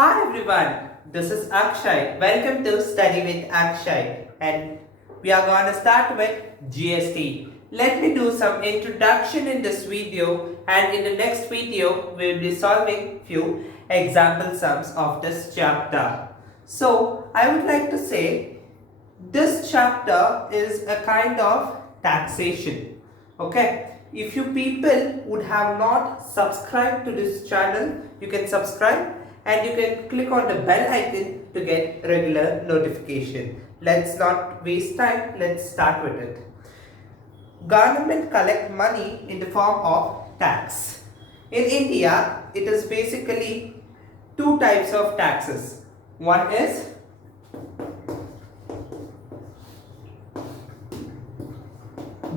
Hi everyone, this is Akshay. Welcome to Study with Akshay, and we are going to start with GST. Let me do some introduction in this video, and in the next video we will be solving few example sums of this chapter. So I would like to say this chapter is a kind of taxation. Okay, if you people would have not subscribed to this channel, you can subscribe and you can click on the bell icon to get regular notification. Let's not waste time, let's start with it. Government collect money in the form of tax. In India, it is basically two types of taxes. One is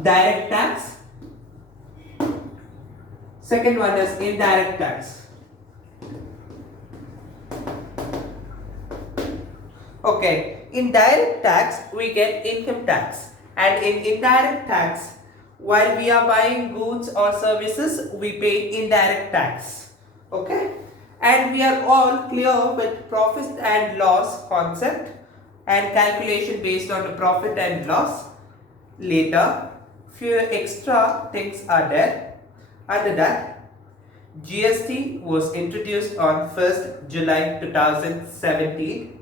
direct tax. Second one is indirect tax. Okay, in direct tax we get income tax, and in indirect tax, while we are buying goods or services, we pay indirect tax. Okay, and we are all clear with profit and loss concept and calculation based on the profit and loss. Later, few extra things are there. Under that, GST was introduced on 1st July 2017.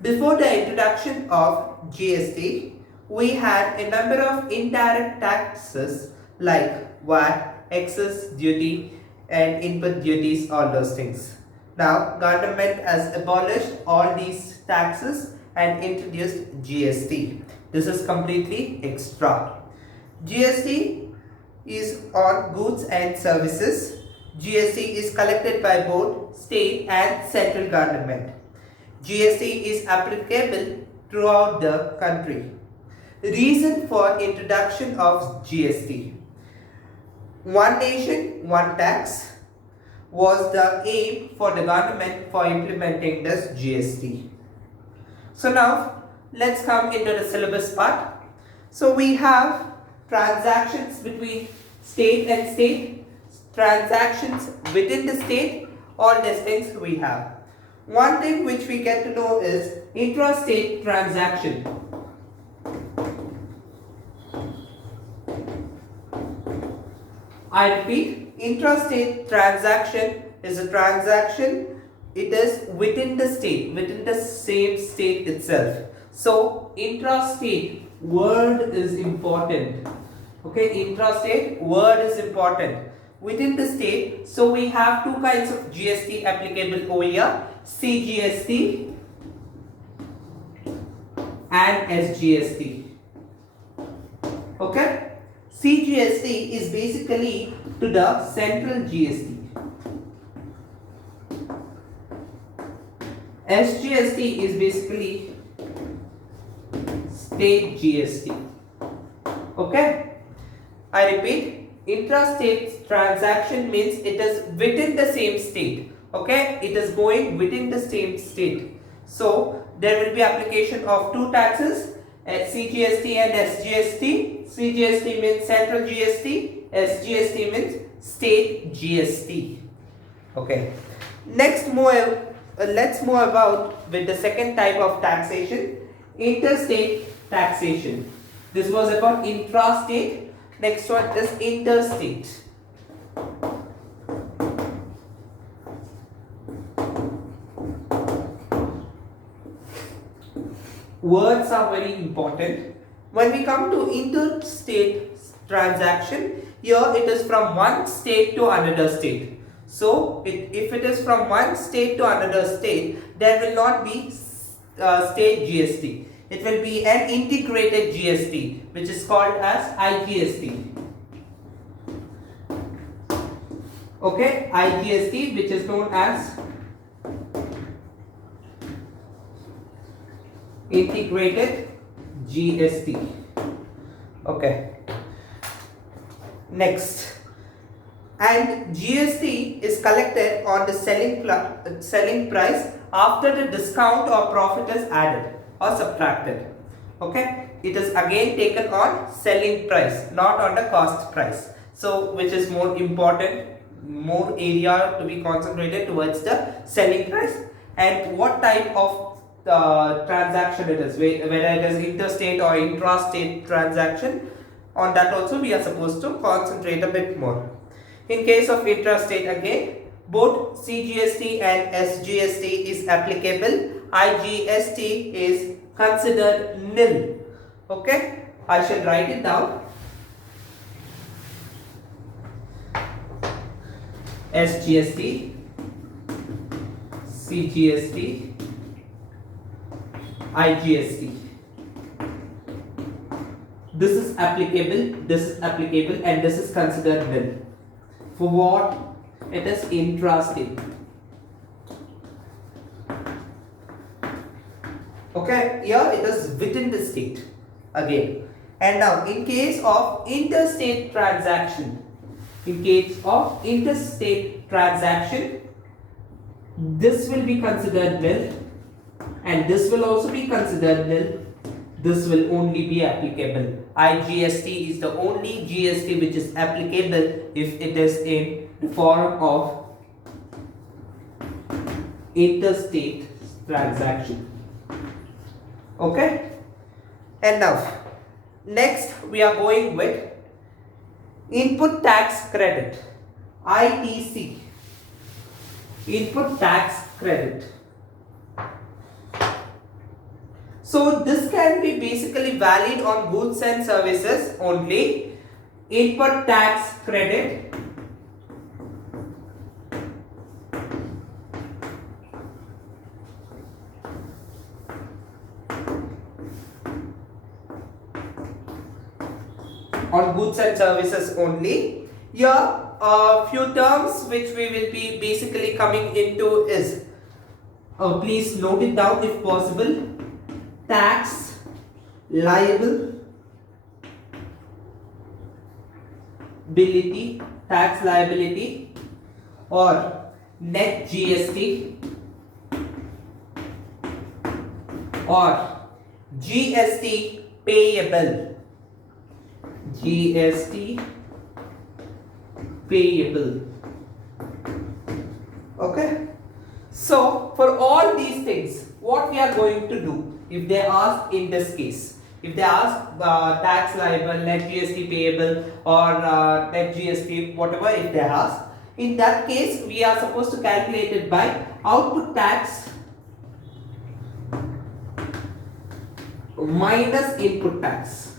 Before the introduction of GST, we had a number of indirect taxes like VAT, excess duty and input duties, all those things. Now, government has abolished all these taxes and introduced GST. This is completely extra. GST is on goods and services. GST is collected by both state and central government. GST is applicable throughout the country. Reason for introduction of GST. One nation, one tax was the aim for the government for implementing this GST. So now let's come into the syllabus part. So we have transactions between state and state, transactions within the state, all these things we have. One thing which we get to know is intrastate transaction. I repeat, intrastate transaction is a transaction, it is within the state, within the same state itself. So, intrastate word is important. Okay, intrastate word is important. Within the state, so we have two kinds of GST applicable over here, CGST and SGST. Okay, CGST is basically to the central GST. SGST is basically state GST. Okay, I repeat, intrastate transaction means it is within the same state. Okay, it is going within the same state. So there will be application of two taxes, CGST and SGST. CGST means central GST, SGST means state GST. Okay, next let's move about with the second type of taxation, interstate taxation. This was about intrastate. Next one is interstate. Words are very important. When we come to interstate transaction, here it is from one state to another state. So, if it is from one state to another state, there will not be state GST. It will be an integrated GST, which is called as IGST. Okay, IGST, which is known as integrated GST. Okay, next, and GST is collected on the selling price after the discount or profit is added or subtracted. Okay, it is again taken on selling price, not on the cost price. So which is more important, more area to be concentrated towards the selling price, and what type of transaction it is, whether it is interstate or intrastate transaction. On that also we are supposed to concentrate a bit more. In case of intrastate, again, both CGST and SGST is applicable. IGST is considered nil. Okay, I shall write it down. SGST, CGST, IGST. This is applicable, and this is considered nil. For what? It is intrastate. Okay, here it is within the state again. And now in case of interstate transaction, this will be considered nil, and this will also be considered nil. This will only be applicable. IGST is the only GST which is applicable if it is in the form of interstate transaction. Okay, and now next we are going with input tax credit, ITC, input tax credit. So this can be basically valid on goods and services only. Input tax credit on goods and services only. Here a few terms which we will be basically coming into is, please note it down if possible, tax liability, or net GST, or GST payable. Okay, so for all these things, what we are going to do, if they ask in this case, if they ask tax liable, net GST payable, or net GST, whatever, if they ask, in that case we are supposed to calculate it by output tax minus input tax.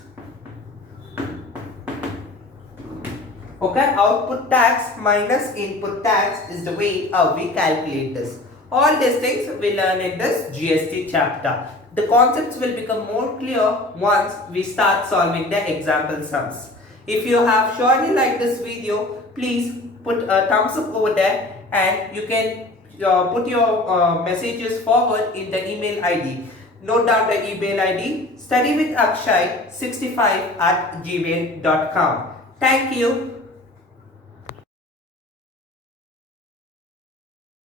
Okay, output tax minus input tax is the way how we calculate this. All these things we learn in this GST chapter. The concepts will become more clear once we start solving the example sums. If you have surely liked this video, please put a thumbs up over there, and you can put your messages forward in the email ID. Note down the email ID, studywithakshay65@gmail.com. Thank you.